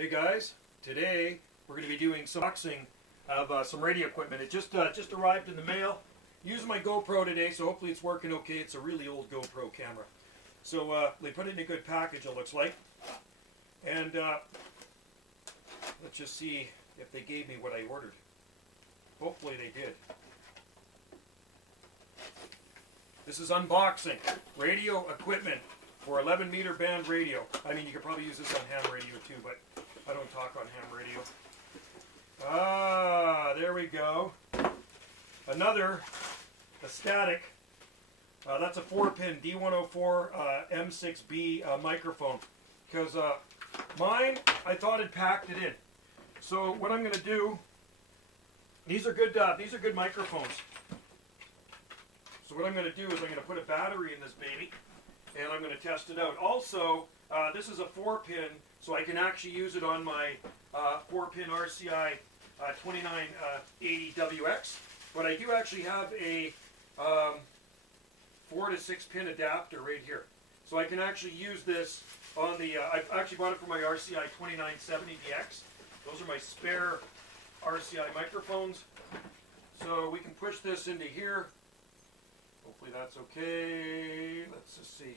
Hey guys, today we're going to be doing some unboxing of some radio equipment. It just arrived in the mail. Using my GoPro today, so hopefully it's working okay. It's a really old GoPro camera. So they put it in a good package, it looks like. And let's just see if they gave me what I ordered. Hopefully they did. This is unboxing radio equipment for 11 meter band radio. I mean, you could probably use this on ham radio too, but I don't talk on ham radio. Ah, there we go. Another Astatic. That's a 4-pin D-104 M6B microphone. Because mine, I thought it packed it in. So what I'm going to do, these are good microphones. So what I'm going to do is I'm going to put a battery in this baby, and I'm going to test it out. Also, this is a 4-pin, so I can actually use it on my 4-pin RCI 2980WX. But I do actually have a 4 to 6 pin adapter right here. So I can actually use this on the, I actually bought it for my RCI 2970DX. Those are my spare RCI microphones. So we can push this into here. Hopefully that's okay. Let's just see.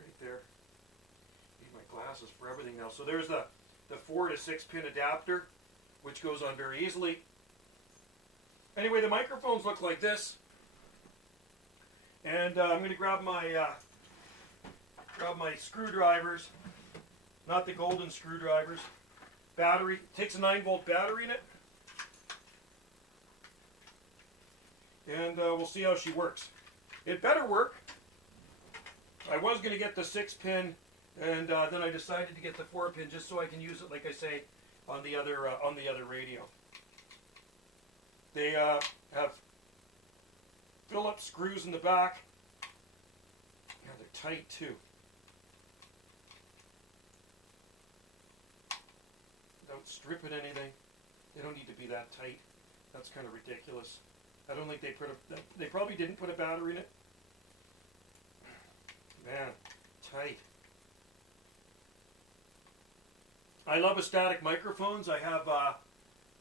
Right there. Need my glasses for everything now. So there's the 4 to 6 pin adapter, which goes on very easily. Anyway, the microphones look like this. And I'm going to grab my screwdrivers, not the golden screwdrivers. Battery, takes a 9-volt battery in it. And we'll see how she works. It better work. I was going to get the 6-pin, and then I decided to get the 4-pin just so I can use it, like I say, on the other radio. They have Phillips screws in the back. Yeah, they're tight too. Without stripping anything. They don't need to be that tight. That's kind of ridiculous. I don't think they probably didn't put a battery in it. Man, tight. I love Astatic microphones. I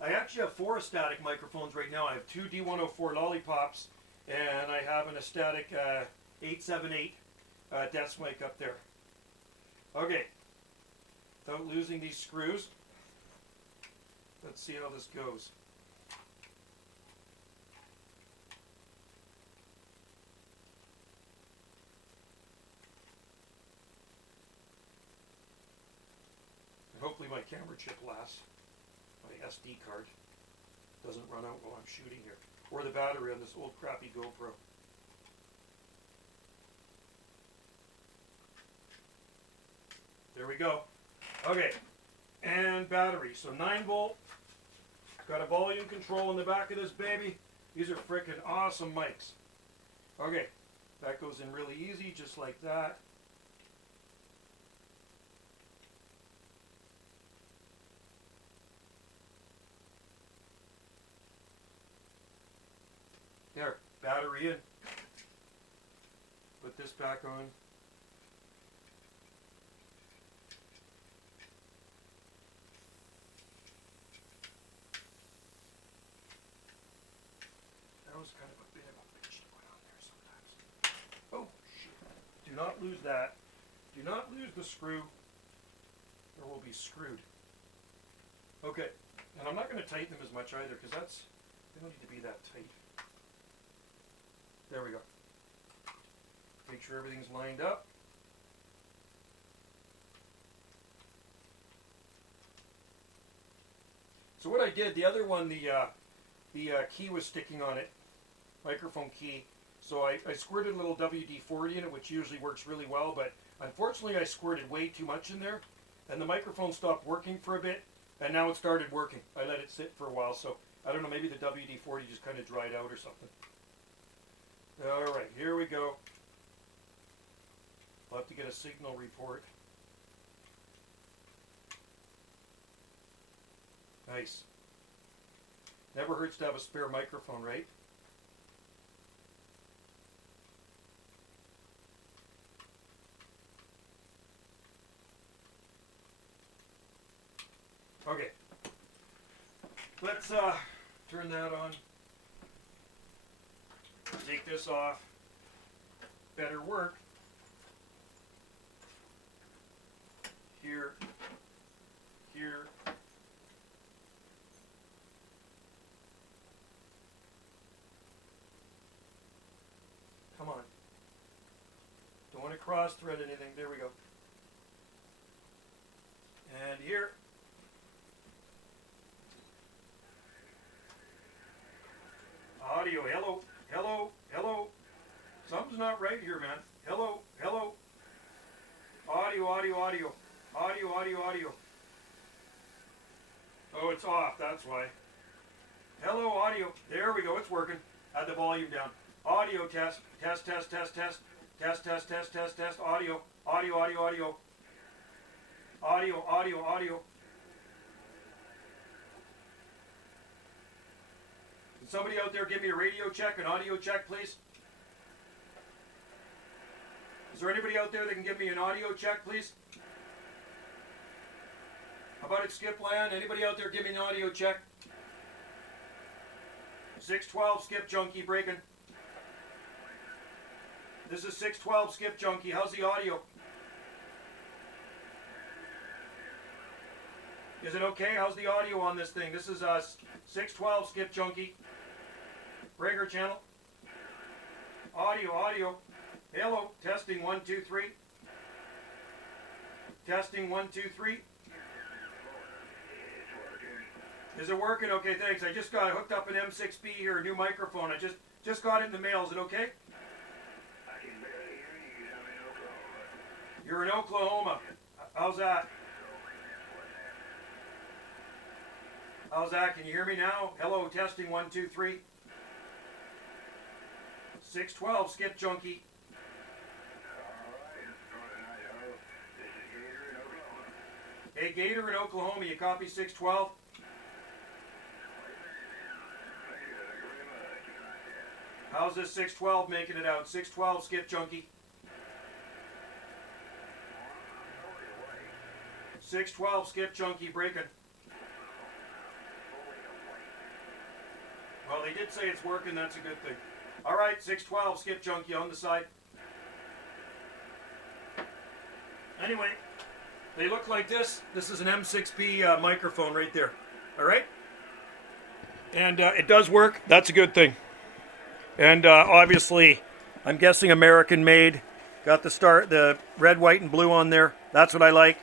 actually have 4 Astatic microphones right now. I have 2 D-104 lollipops, and I have an Astatic 878 desk mic up there. Okay, without losing these screws, let's see how this goes. Hopefully my camera chip lasts. My SD card doesn't run out while I'm shooting here. Or the battery on this old crappy GoPro. There we go. Okay, and battery. So 9-volt. Got a volume control in the back of this baby. These are freaking awesome mics. Okay, that goes in really easy, just like that. There, battery in. Put this back on. That was kind of a bit of a bitch to put on there sometimes. Oh, shit. Do not lose that. Do not lose the screw, or we'll be screwed. Okay, and I'm not going to tighten them as much either, because they don't need to be that tight. There we go. Make sure everything's lined up. So what I did, the other one, the key was sticking on it, microphone key. So I squirted a little WD-40 in it, which usually works really well, but unfortunately I squirted way too much in there, and the microphone stopped working for a bit, and now it started working. I let it sit for a while, so I don't know, maybe the WD-40 just kind of dried out or something. Alright, here we go. We'll have to get a signal report. Nice. Never hurts to have a spare microphone, right? Okay. Let's turn that on. Take this off. Better work. Here. Here. Come on. Don't want to cross thread anything. There we go. And here. Audio. Hello. Hello. Hello. Something's not right here, man. Hello. Hello. Audio. Audio. Audio. Audio. Audio. Audio. Oh, it's off. That's why. Hello. Audio. There we go. It's working. Add the volume down. Audio test. Test. Test. Test. Test. Test. Test. Test. Test. Test. Audio. Audio. Audio. Audio. Audio. Audio. Audio. Can somebody out there give me a radio check, an audio check, please? Is there anybody out there that can give me an audio check, please? How about at Skipland? Anybody out there give me an audio check? 612 Skip Junkie breaking. This is 612 Skip Junkie. How's the audio? Is it okay? How's the audio on this thing? This is 612 Skip Junkie. Breaker channel. Audio, audio. Hello. Testing 1, 2, 3. Testing 1, 2, 3. Is it working? Okay, thanks. I just got hooked up an M6B here, a new microphone. I just got it in the mail. Is it okay? I can barely hear you. I'm in Oklahoma. You're in Oklahoma. How's that? How's that? Can you hear me now? Hello, testing 1, 2, 3. 612 Skip Junkie. Hey, Gator in Oklahoma, you copy 612? How's this 612 making it out? 612 Skip Junkie. 612 Skip Junkie breaking. Well, they did say it's working. That's a good thing. All right, 612 Skip Junkie on the side. Anyway, they look like this. This is an M6B microphone right there. All right? And it does work. That's a good thing. And obviously, I'm guessing American made. Got the red, white, and blue on there. That's what I like.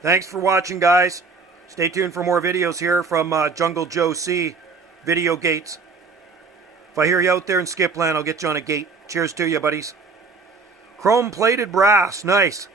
Thanks for watching, guys. Stay tuned for more videos here from Jungle Joe C. Video Gates. If I hear you out there in Skipland, I'll get you on a gate. Cheers to you, buddies. Chrome plated brass. Nice.